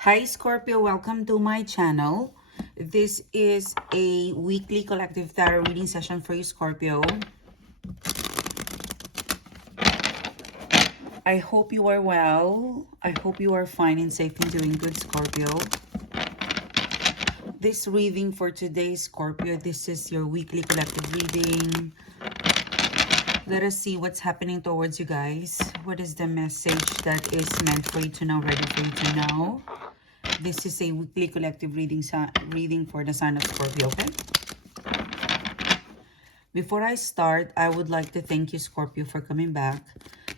Hi Scorpio, welcome to my channel. This is a weekly collective tarot reading session for you, Scorpio. I hope you are well. I hope you are fine and safe and doing good, Scorpio. This reading for today, Scorpio, this is your weekly collective reading. Let us see what's happening towards you guys. What is the message that is meant for you to know, ready for you to know? This is a weekly collective reading for the sign of Scorpio, okay? Before I start, I would like to thank you, Scorpio, for coming back.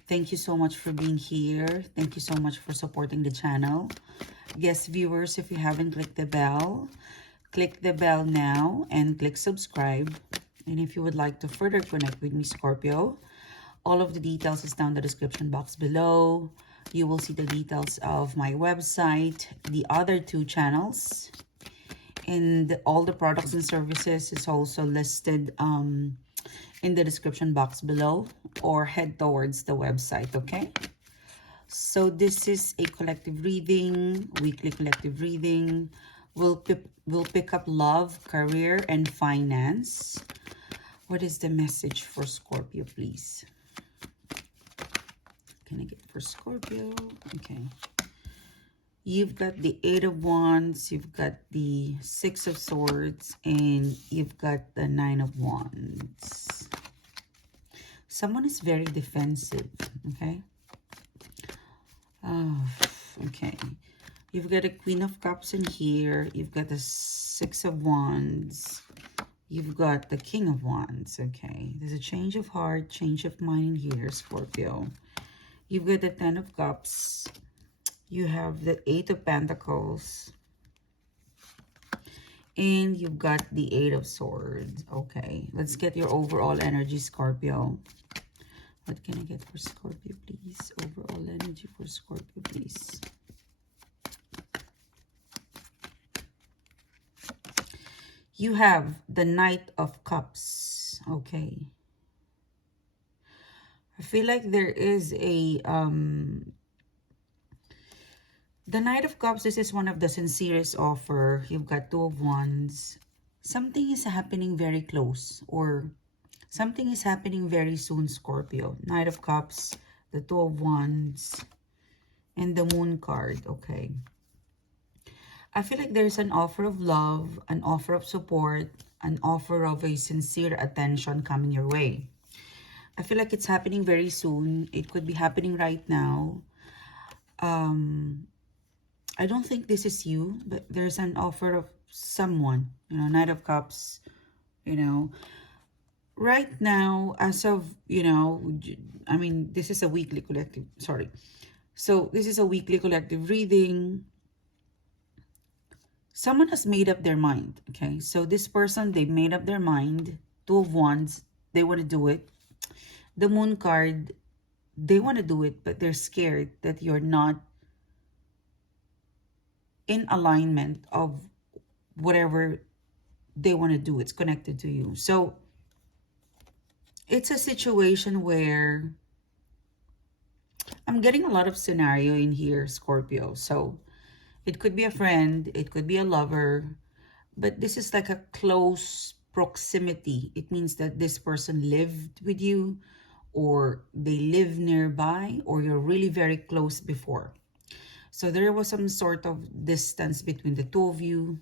Thank you so much for being here. Thank you so much for supporting the channel. Guest viewers, if you haven't clicked the bell, click the bell now and click subscribe. And if you would like to further connect with me, Scorpio, all of the details is down in the description box below. You will see the details of my website, the other two channels, and all the products and services is also listed in the description box below, or head towards the website, okay? So this is a collective reading, weekly collective reading. We'll pick up love, career, and finance. What is the message for Scorpio, please? Can I get for Scorpio? Okay. You've got the Eight of Wands, you've got the Six of Swords, and you've got the Nine of Wands. Someone is very defensive, okay? Oh, okay. You've got a Queen of Cups in here. You've got the Six of Wands. You've got the King of Wands, okay? There's a change of heart, change of mind in here, Scorpio. You've got the Ten of Cups. You have the Eight of Pentacles. And you've got the Eight of Swords. Okay, let's get your overall energy, Scorpio. What can I get for Scorpio, please? Overall energy for Scorpio, please. You have the Knight of Cups. Okay. I feel like there is a the Knight of Cups, this is one of the sincerest offer. You've got Two of Wands. Something is happening very close, or something is happening very soon, Scorpio. Knight of Cups, the Two of Wands, and the Moon card, okay. I feel like there's an offer of love, an offer of support, an offer of a sincere attention coming your way. I feel like it's happening very soon. It could be happening right now. I don't think this is you, but there's an offer of someone, you know, Knight of Cups, you know. Right now, as of, you know, I mean, this is a weekly collective, sorry. So this is a weekly collective reading. Someone has made up their mind, okay? So this person, they made up their mind. Two of Wands, they want to do it. The Moon card, they want to do it, but they're scared that you're not in alignment of whatever they want to do. It's connected to you. So it's a situation where I'm getting a lot of scenario in here, Scorpio. So it could be a friend, it could be a lover, but this is like a close proximity. It means that this person lived with you, or they live nearby, or you're really very close before. So there was some sort of distance between the two of you.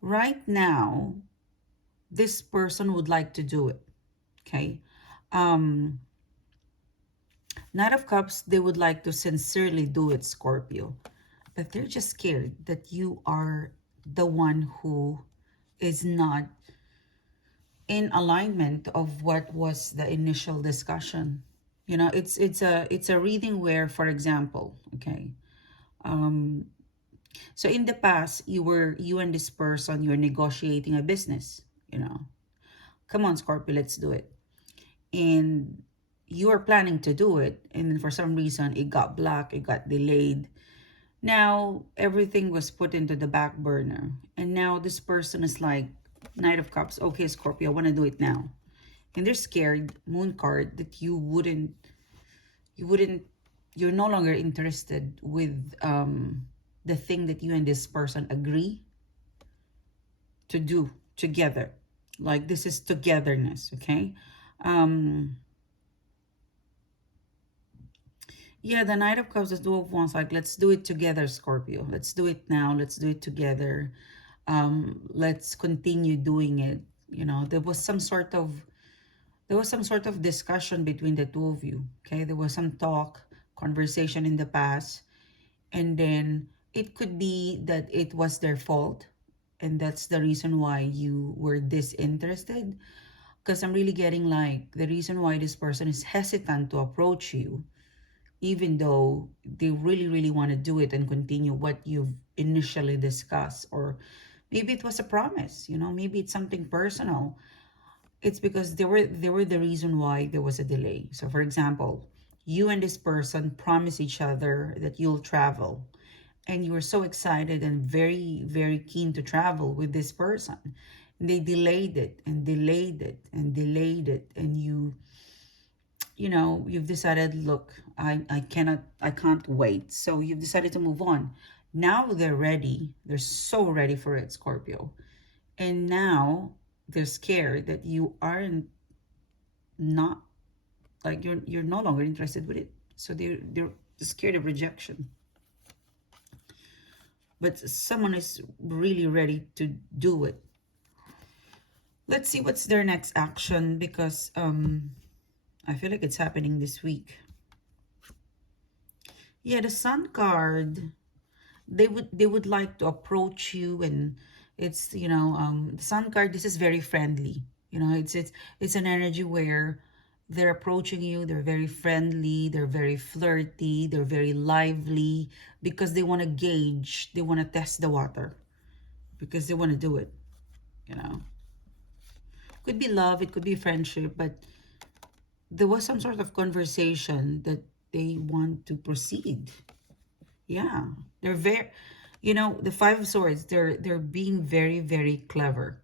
Right now, this person would like to do it, okay? Knight of Cups, they would like to sincerely do it, Scorpio. But they're just scared that you are the one who is not in alignment of what was the initial discussion. You know, it's a reading where, for example, okay, so in the past, you and this person, you're negotiating a business, you know. Come on, Scorpio, let's do it. And you are planning to do it, and then for some reason, it got blocked, it got delayed. Now, everything was put into the back burner. And now this person is like, Knight of Cups, okay, Scorpio, I want to do it now. And they're scared, Moon card, that you wouldn't you're no longer interested with the thing that you and this person agree to do together. Like, this is togetherness, okay? Um, yeah, the Knight of Cups, the Two of Wands, like, let's do it together, Scorpio. Let's do it now. Let's do it together. Let's continue doing it. You know, there was some sort of discussion between the two of you, okay? There was some talk, conversation in the past, and then it could be that it was their fault, and that's the reason why you were disinterested. Because I'm really getting like the reason why this person is hesitant to approach you, even though they really, really want to do it and continue what you've initially discussed. Or maybe it was a promise, you know, maybe it's something personal. It's because they were the reason why there was a delay. So for example, you and this person promise each other that you'll travel, and you were so excited and very, very keen to travel with this person. And they delayed it and delayed it and delayed it, and you know, you've decided, look, I can't wait. So you've decided to move on. Now they're ready. They're so ready for it, Scorpio. And now they're scared that you aren't not like you're no longer interested with it. So they're scared of rejection. But someone is really ready to do it. Let's see what's their next action, because I feel like it's happening this week. Yeah, the Sun card, they would like to approach you, and it's, you know, the Sun card, this is very friendly. You know, it's an energy where they're approaching you, they're very friendly, they're very flirty, they're very lively, because they want to gauge, they want to test the water, because they want to do it, you know. Could be love, it could be friendship, but there was some sort of conversation that they want to proceed. Yeah, they're very, you know, the Five of Swords, they're being very, very clever.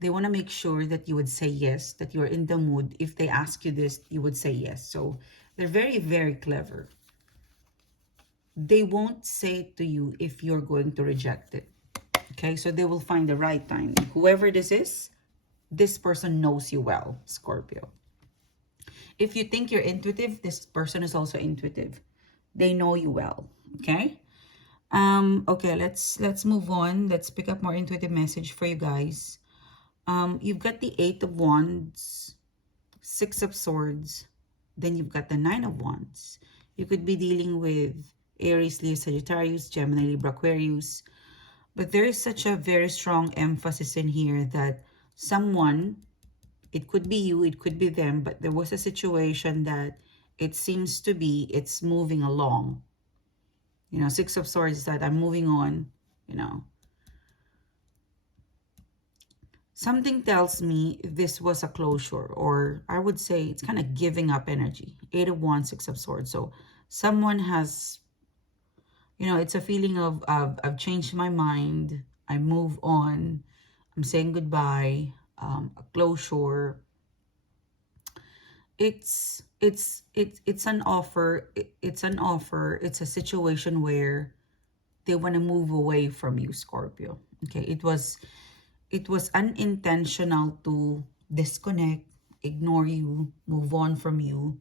They want to make sure that you would say yes, that you're in the mood. If they ask you this, you would say yes. So they're very, very clever. They won't say it to you if you're going to reject it. Okay, so they will find the right time. Whoever this is, this person knows you well, Scorpio. If you think you're intuitive, this person is also intuitive. They know you well, okay? Okay, let's move on. Let's pick up more intuitive message for you guys. You've got the Eight of Wands, Six of Swords, then you've got the Nine of Wands. You could be dealing with Aries, Leo, Sagittarius, Gemini, Libra, Aquarius. But there is such a very strong emphasis in here that someone, it could be you, it could be them, but there was a situation that it seems to be, it's moving along. You know, Six of Swords is that I'm moving on, you know. Something tells me this was a closure, or I would say it's kind of giving up energy. Eight of Wands, Six of Swords. So someone has, you know, it's a feeling of I've changed my mind. I move on. I'm saying goodbye. A closure. It's an offer. It's an offer. It's a situation where they want to move away from you, Scorpio. Okay, it was unintentional to disconnect, ignore you, move on from you,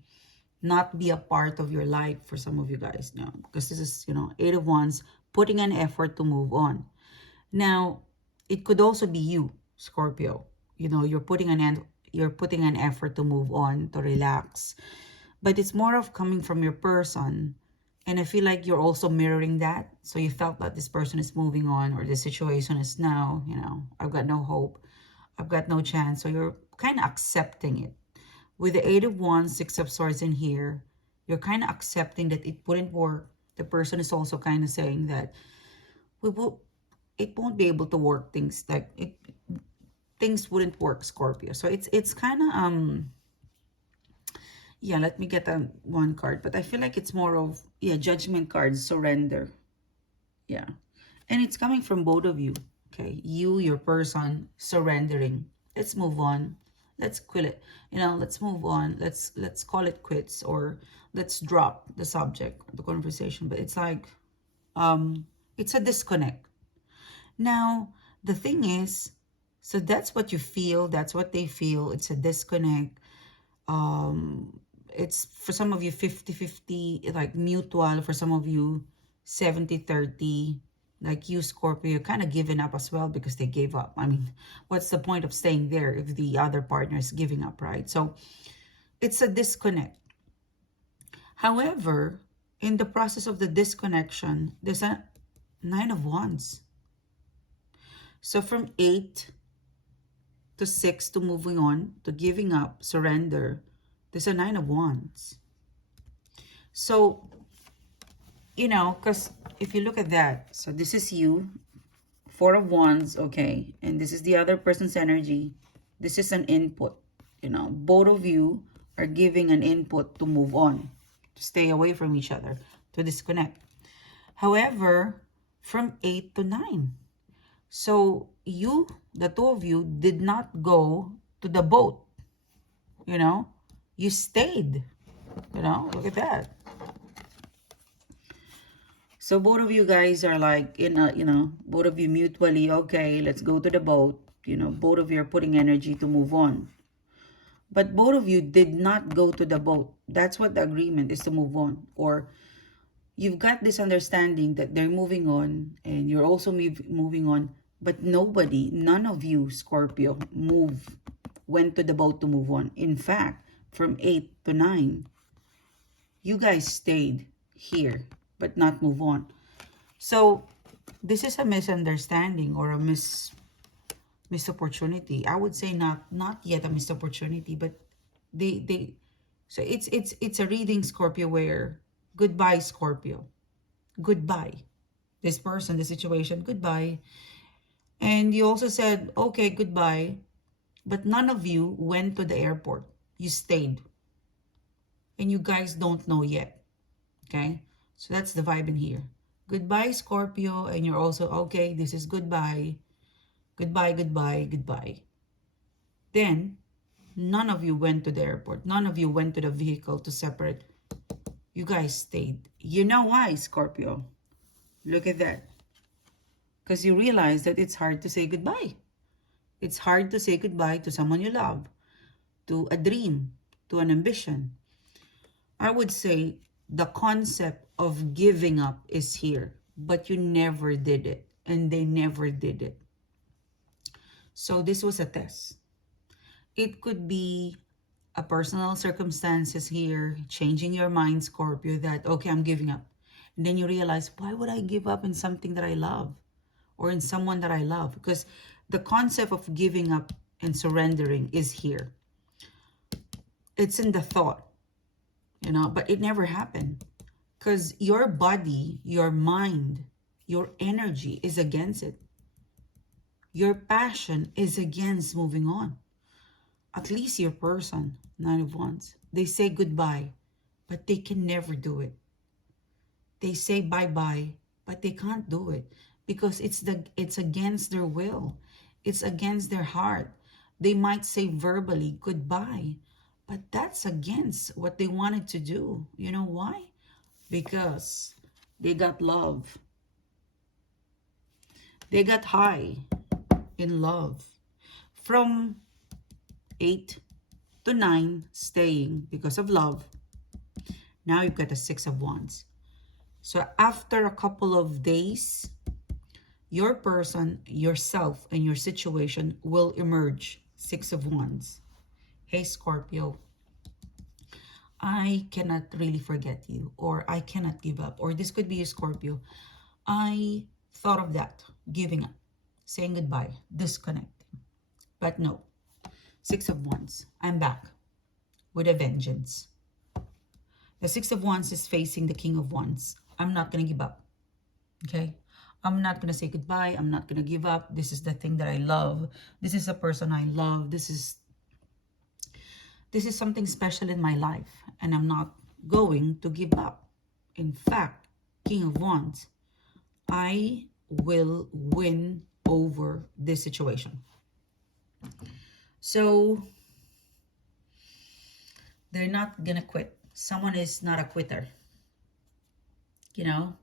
not be a part of your life for some of you guys now, because this is, you know, Eight of Wands, putting an effort to move on. Now, it could also be you, Scorpio. You know, you're putting an effort to move on, to relax. But it's more of coming from your person. And I feel like you're also mirroring that. So you felt that this person is moving on, or the situation is now, you know, I've got no hope. I've got no chance. So you're kind of accepting it. With the Eight of Wands, Six of Swords in here, you're kind of accepting that it wouldn't work. The person is also kind of saying that it won't be able to work, things like it, things wouldn't work, Scorpio. So it's kind of yeah, let me get one card, but I feel like it's more of, yeah, Judgment card, surrender. Yeah, and it's coming from both of you. Okay, you, your person, surrendering. Let's move on. let's quit it. You know, let's move on. Let's call it quits, or let's drop the subject, the conversation. But it's like, it's a disconnect. Now, the thing is, so that's what you feel. That's what they feel. It's a disconnect. It's for some of you 50-50, like mutual. For some of you 70-30. Like you, Scorpio, you're kind of giving up as well because they gave up. I mean, what's the point of staying there if the other partner is giving up, right? So it's a disconnect. However, in the process of the disconnection, there's a Nine of Wands. So from 8 to 6 to moving on, to giving up, surrender, there's a Nine of Wands. So, you know, because if you look at that, so this is you, Four of Wands, okay, and this is the other person's energy. This is an input, you know, both of you are giving an input to move on, to stay away from each other, to disconnect. However, from 8 to 9, so you, the two of you, did not go to the boat, you know, you stayed, you know, look at that. So both of you guys are like, in a, you know, both of you mutually, okay, let's go to the boat. You know, both of you are putting energy to move on. But both of you did not go to the boat. That's what the agreement is, to move on. Or you've got this understanding that they're moving on and you're also moving on. But nobody, none of you, Scorpio, went to the boat to move on. In fact, from 8 to 9, you guys stayed here but not move on. So this is a misunderstanding or a missed opportunity. I would say not yet a missed opportunity, but so it's a reading, Scorpio, where goodbye, Scorpio. Goodbye. This person, the situation, goodbye. And you also said, okay, goodbye. But none of you went to the airport. You stayed. And you guys don't know yet. Okay? So that's the vibe in here. Goodbye, Scorpio. And you're also, okay, this is goodbye. Goodbye, goodbye, goodbye. Then, none of you went to the airport. None of you went to the vehicle to separate. You guys stayed. You know why, Scorpio? Look at that. Because you realize that it's hard to say goodbye. It's hard to say goodbye to someone you love, to a dream, to an ambition. I would say the concept of giving up is here, but you never did it, and they never did it. So this was a test. It could be a personal circumstances here, changing your mind, Scorpio, that, okay, I'm giving up. And then you realize, why would I give up in something that I love or in someone that I love? Because the concept of giving up and surrendering is here. It's in the thought, you know, but it never happened because your body, your mind, your energy is against it. Your passion is against moving on. At least your person, Nine of Wands, they say goodbye, but they can never do it. They say bye-bye, but they can't do it because it's against their will. It's against their heart. They might say verbally goodbye, but that's against what they wanted to do. You know why? Because they got love. They got high in love. From 8 to 9 staying because of love. Now you've got the Six of Wands. So after a couple of days, your person, yourself, and your situation will emerge. Six of Wands. Hey, Scorpio, I cannot really forget you, or I cannot give up, or this could be a Scorpio. I thought of that, giving up, saying goodbye, disconnecting. But no, Six of Wands, I'm back with a vengeance. The Six of Wands is facing the King of Wands. I'm not going to give up, okay? I'm not going to say goodbye. I'm not going to give up. This is the thing that I love. This is a person I love. This is something special in my life, and I'm not going to give up. In fact, King of Wands, I will win over this situation. So They're not gonna quit. Someone is not a quitter. You know,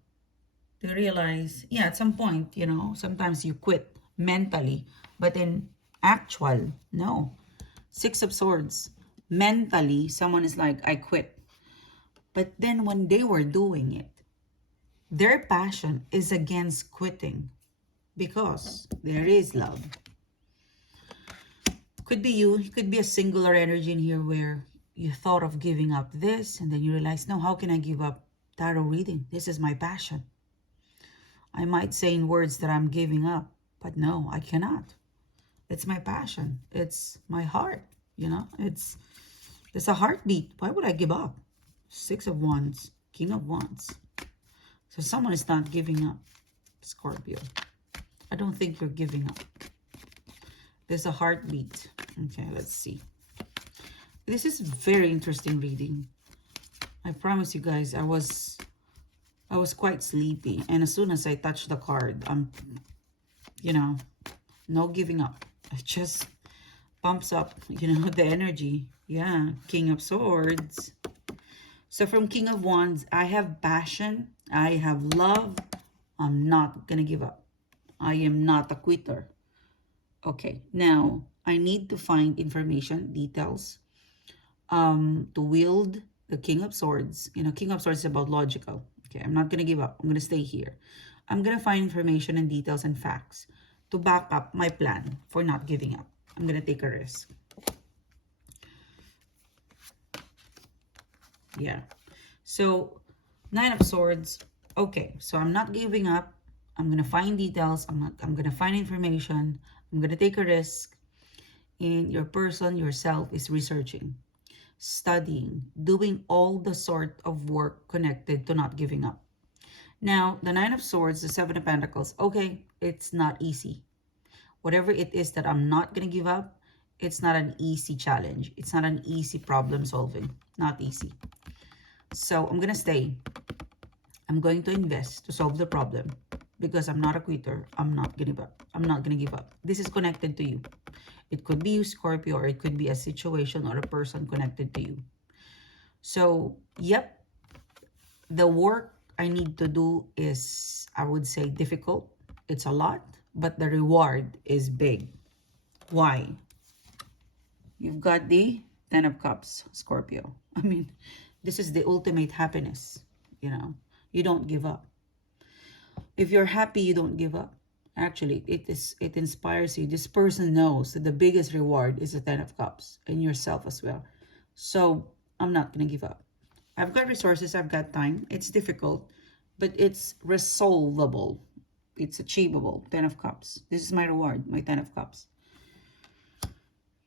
they realize, yeah, at some point, you know, sometimes you quit mentally, but in actual, no. Six of Swords. Mentally, someone is like, I quit. But then when they were doing it, their passion is against quitting because there is love. Could be you. It could be a singular energy in here where you thought of giving up this and then you realize, no, how can I give up tarot reading? This is my passion. I might say in words that I'm giving up, but no, I cannot. It's my passion. It's my heart, you know. It's a heartbeat. Why would I give up? Six of Wands, King of Wands. So someone is not giving up, Scorpio. I don't think you're giving up. There's a heartbeat. Okay, let's see. This is very interesting reading. I promise you guys, I was quite sleepy. And as soon as I touched the card, I'm, you know, no giving up. It just pumps up, you know, the energy. Yeah, King of Swords. So from King of Wands, I have passion. I have love. I'm not going to give up. I am not a quitter. Okay, now I need to find information, details, to wield the King of Swords. You know, King of Swords is about logical. Okay, I'm not going to give up. I'm going to stay here. I'm going to find information and details and facts to back up my plan for not giving up. I'm going to take a risk. Yeah. So, Nine of Swords. Okay, so I'm not giving up. I'm going to find details. I'm going to find information. I'm going to take a risk. And your person, yourself, is researching, studying, doing all the sort of work connected to not giving up. Now, the Nine of Swords, the Seven of Pentacles, okay, it's not easy. Whatever it is that I'm not going to give up, it's not an easy challenge. It's not an easy problem solving. Not easy. So I'm going to stay. I'm going to invest to solve the problem because I'm not a quitter. I'm not going to give up. I'm not going to give up. This is connected to you. It could be you, Scorpio, or it could be a situation or a person connected to you. So, yep, the work I need to do is, I would say, difficult. It's a lot, but the reward is big. Why? You've got the Ten of Cups, Scorpio. I mean, this is the ultimate happiness, you know. You don't give up. If you're happy, you don't give up. Actually, it inspires you. This person knows that the biggest reward is the Ten of Cups and yourself as well. So, I'm not going to give up. I've got resources. I've got time. It's difficult, but it's resolvable. It's achievable. Ten of Cups. This is my reward, my Ten of Cups.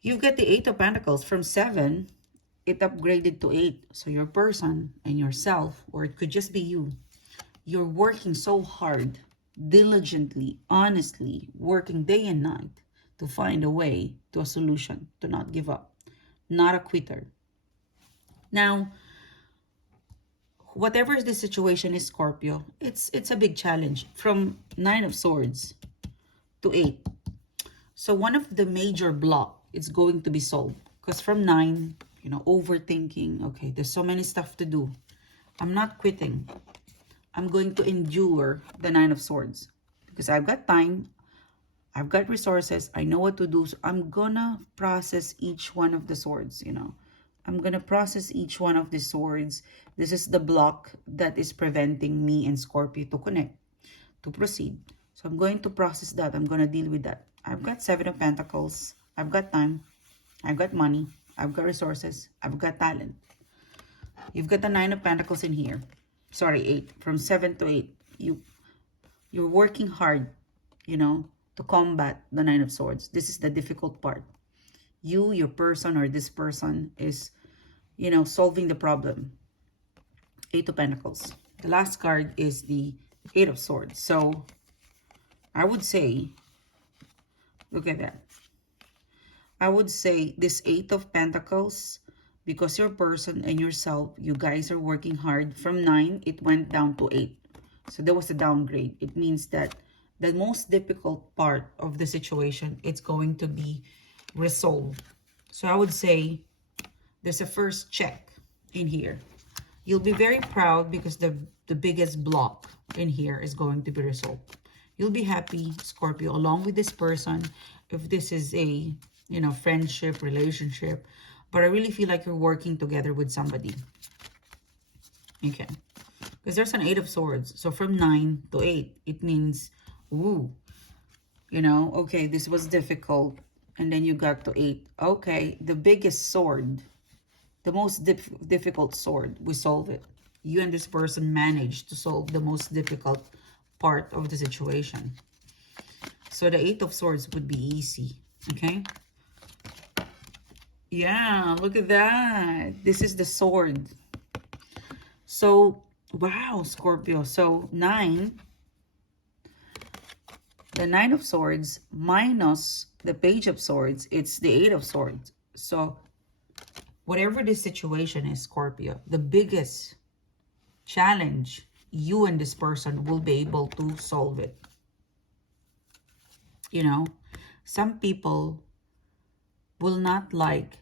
You've got the Eight of Pentacles. From 7, it upgraded to 8. So your person and yourself, or it could just be you, you're working so hard, diligently, honestly, working day and night to find a way to a solution, to not give up. Not a quitter. Now, whatever the situation is, Scorpio, it's a big challenge. From 9 of Swords to 8. So one of the major block is going to be solved. Because from 9, you know, overthinking. Okay, there's so many stuff to do. I'm not quitting. I'm going to endure the 9 of Swords. Because I've got time. I've got resources. I know what to do. So I'm gonna process each one of the swords, you know. I'm gonna process each one of the swords. This is the block that is preventing me and Scorpio to connect, to proceed. So I'm going to process that. I'm gonna deal with that. I've got 7 of Pentacles. I've got time. I've got money. I've got resources. I've got talent. You've got the 9 of Pentacles in here. Sorry, 8. From 7 to 8. You're working hard, you know, to combat the 9 of Swords. This is the difficult part. You, your person, or this person is, you know, solving the problem. 8 of Pentacles. The last card is the 8 of Swords. So, I would say, look at that. I would say this 8 of Pentacles, because your person and yourself, you guys are working hard. From 9, it went down to 8. So there was a downgrade. It means that the most difficult part of the situation, it's going to be resolved. So I would say There's a first check in here. You'll be very proud because the biggest block in here is going to be resolved. You'll be happy, Scorpio, along with this person, if this is a, you know, friendship, relationship. But I really feel like you're working together with somebody. Okay. Because there's an 8 of Swords. So from 9 to 8, it means, ooh, you know, okay, this was difficult. And then you got to 8. Okay, the biggest sword, the most difficult sword, we solve it. You and this person managed to solve the most difficult part of the situation. So the 8 of Swords would be easy, okay? Yeah, look at that. This is the sword. So, wow, Scorpio. So 9, the 9 of Swords minus the Page of Swords, it's the 8 of Swords. So whatever this situation is, Scorpio, the biggest challenge, you and this person will be able to solve it. You know, some people will not like,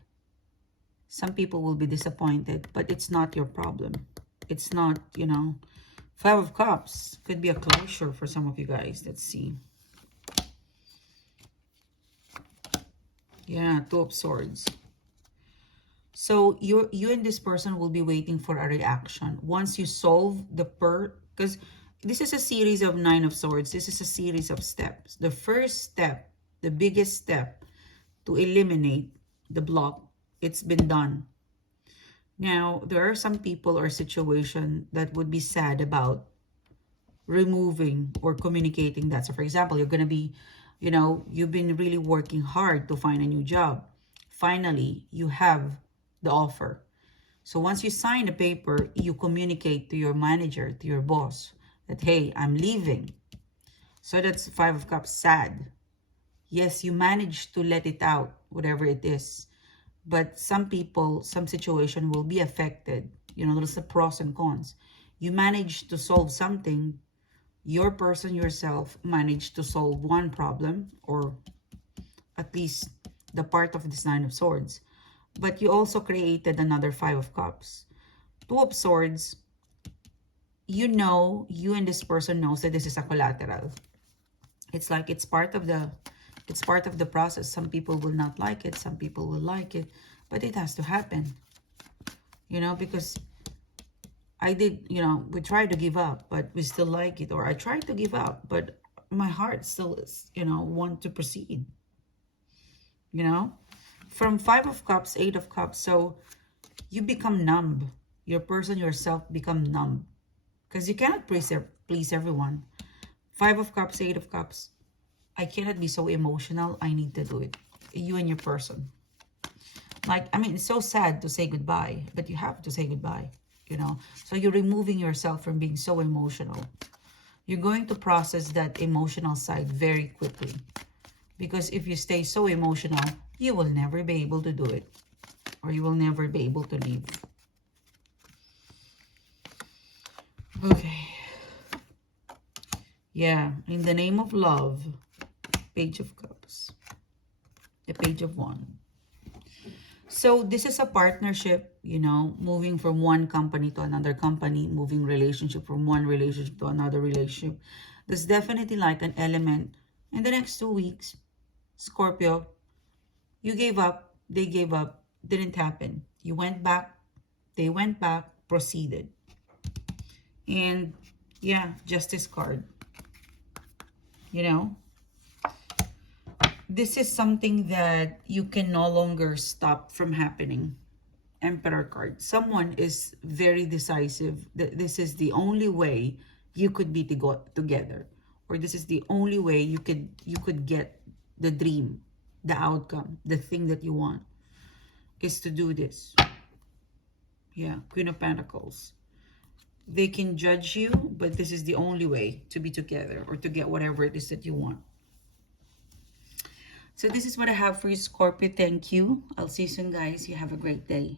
some people will be disappointed, but it's not your problem. It's not, you know, 5 of Cups could be a closure for some of you guys. Let's see. Yeah, 2 of Swords. So you and this person will be waiting for a reaction. Once you solve the because this is a series of 9 of Swords. This is a series of steps. The first step, the biggest step to eliminate the block, it's been done. Now, there are some people or situation that would be sad about removing or communicating that. So for example, you're going to be, you know, you've been really working hard to find a new job. Finally, you have the offer. So once you sign the paper, you communicate to your manager, to your boss, that, hey, I'm leaving. So that's 5 of Cups, sad. Yes, you managed to let it out, whatever it is. But some people, some situation will be affected. You know, there's the pros and cons. You managed to solve something. Your person, yourself, managed to solve one problem, or at least the part of this 9 of Swords. But you also created another 5 of Cups. 2 of Swords, you know, you and this person knows that this is a collateral. It's like it's part of the process. Some people will not like it, some people will like it, but it has to happen. You know, because I did, you know, we tried to give up, but we still like it. Or I tried to give up, but my heart still is, you know, want to proceed. You know, from 5 of Cups, 8 of Cups. So you become numb. Your person, yourself, become numb. Because you cannot please everyone. 5 of Cups, 8 of Cups. I cannot be so emotional. I need to do it. You and your person. Like, I mean, it's so sad to say goodbye, but you have to say goodbye, you know. So you're removing yourself from being so emotional. You're going to process that emotional side very quickly. Because if you stay so emotional, you will never be able to do it. Or you will never be able to leave. Okay. Yeah, in the name of love, Page of Cups. The Page of Wands. So this is a partnership, you know, moving from one company to another company, moving relationship from one relationship to another relationship. There's definitely like an element in the next 2 weeks. Scorpio, you gave up, they gave up, didn't happen. You went back, they went back, proceeded. And yeah, Justice card. You know, this is something that you can no longer stop from happening. Emperor card. Someone is very decisive that this is the only way you could be together, or this is the only way you could get the dream, the outcome, the thing that you want, is to do this. Yeah, Queen of Pentacles. They can judge you, but this is the only way to be together or to get whatever it is that you want. So this is what I have for you, Scorpio. Thank you. I'll see you soon, guys. You have a great day.